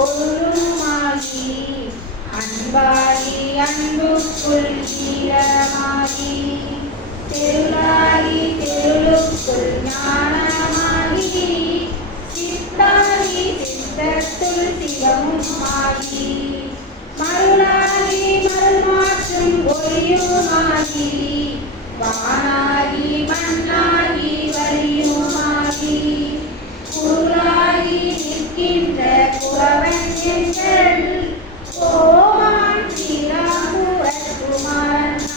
பொருளுமாகி அன்பாகி அன்புக்குள் ஈரமாகி திருளாகி திருளுக்குள் ஞானமாகி சித்தாகி சித்தத்துள் சிவமுமாகி மருளாகி மருள்மாற்றும் ஒளியுமாகி வானாகி மண்ணாகி வலியுமாகி குருளாகி நிற்கின்ற குறவன் எங்கள் கோமான் ஸ்ரீராமகுமாரன்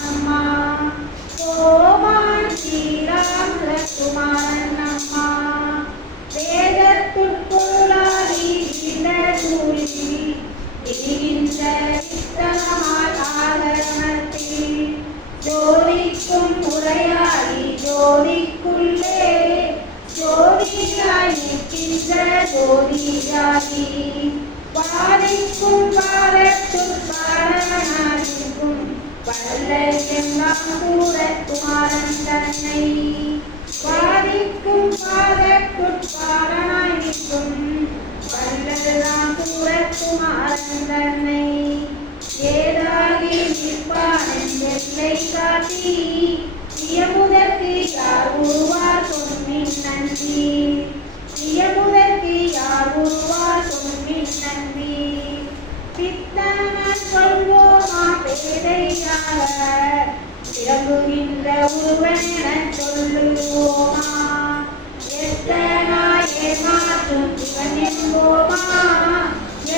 அம்மா கோமான் ஸ்ரீராமகுமாரன் அம்மா வேதத்துட்பொருளாகி விடசூழி எரிகின்ற வித்தனமால் ஆகரணத்தில் ஜோதிக்கும் உரையாகி ஜோதிக்குள்ளே ஜோதியாய் நிற்கின்ற ஜோதியாகி பாதிக்கும் பாரத்துள் பாரனாயிருக்கும் வல்லெல்லாம் கூட குமாரன் தன்னை பாதிக்கும் பாதத்துள் பாரனாய் நிற்கும் வல்லெல்லாம் கூட குமாரன் தன்னை ஏதாகி நிற்பான் எல்லை காட்டி இயமுதற்கு யார் உருவார் சொன்னின் நன்றி இயமுதற்கு யார் உருவார் சொன்னின் நன்றி பித்தன சொல்வோமா பேதையாக விளங்குகின்ற உருவன சொல்லுவோமா எத்தனாய் ஏமாற்றும் இவன் என்போமா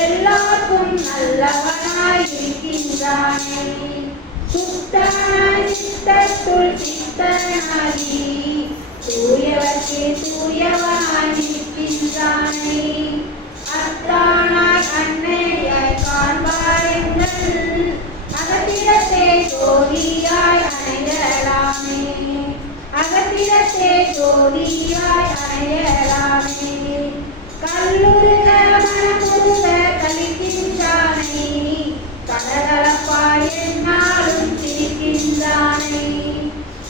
எல்லாருக்கும் நல்லவனாய் இருக்கின்றானே சுத்தனாய் சித்தத்துள் சித்தனாகி தூயவர்க்கு தூயவனாய் இருக்கின்றானே அத்தானாய் அன்னையாய் காண்பார் எங்கள் அகத்திடத்தே ஜோதியாய் அணையலாமே அகத்திடத்தே ஜோதியாய் அணையலாமே கல்லுருக மனமுருக கலிக்கின்றானே கலகலப்பாய் என்னாலும் சிரிக்கின்றானே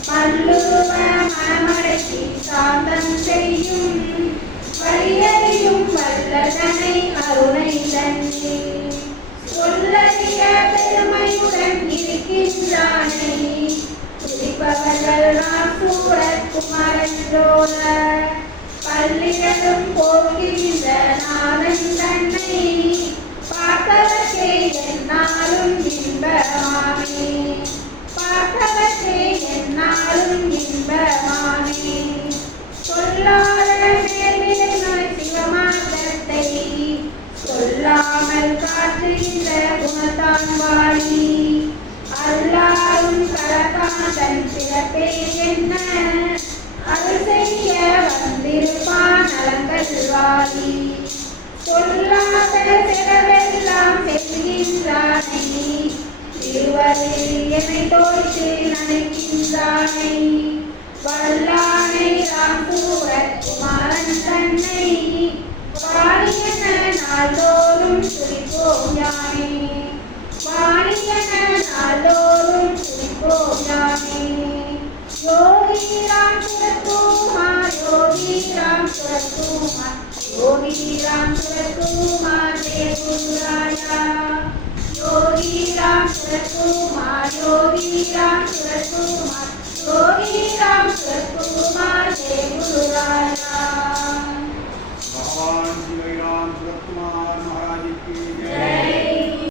மல்லுருவ மனமடக்கி சாந்தம் செய்யும் வழியறியும் வல்லதனை கருணை தன்னே சொல்லறிய பெருமையுடன் இருக்கின்றானே துதிப்பவர்கள் நான் சூரத் குமரன் ஜோல பள்ளிகளும் போகின்ற நாதன் தன்னை பார்த்தவர்க்கே என்னாலும் இன்பமாமே பார்த்தவர்க்கே என்னாலும் இன்பமாமே சொல்லாத மேல்விளைநாய் சிவமார்க்கத்தை சொல்லாமல் காட்டுகின்ற குணத்தான் வாழி அல்லாரும் கலத்தான் தன் சிறப்பே என்ன அருள் செய்ய வந்திருப்பான் நலங்கள் வாழி சொல்லாத செலவெல்லாம் செய்கின்றானை திருவருள் என்னை தோய்த்து நினைக்கின்றானை வல்லானை ராம்பூரத் குமாரன் தன்னை வாணியன நாள்தோறும் துதிப்போம் யானே வாணியன நாள்தோறும் துதிப்போம் யானே யோகி ராம் சுரத்குமார் யோகி ராம் சுரத்குமார் யோகி ராம் சுரத்குமார் ஜெய குருராயா யோகி ராம் சுரத்குமார் யோகி ராம் சுரத்குமார் யோகி ராம் சுரத்குமார் ஜெய குருராயா